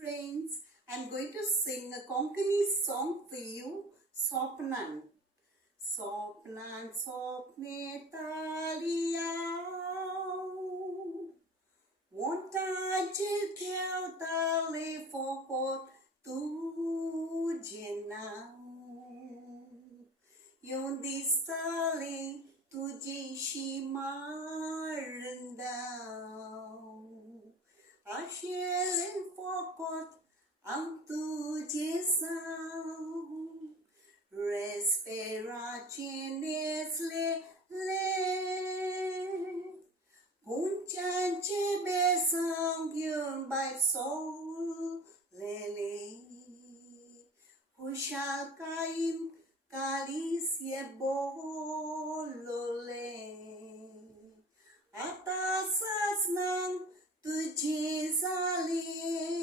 friends. I'm going to sing a Konkani song for you, Sopnan. Sopnan sopne taliao, Montajil keu tali fokot tu jenau. Yon distali tuji shimarendau. Ashelin fokot ang tuji sau. Respiracines le. Punchan besang yun by soul lele. Hushal kain kalisye bolole. Atasas ng tuji salim.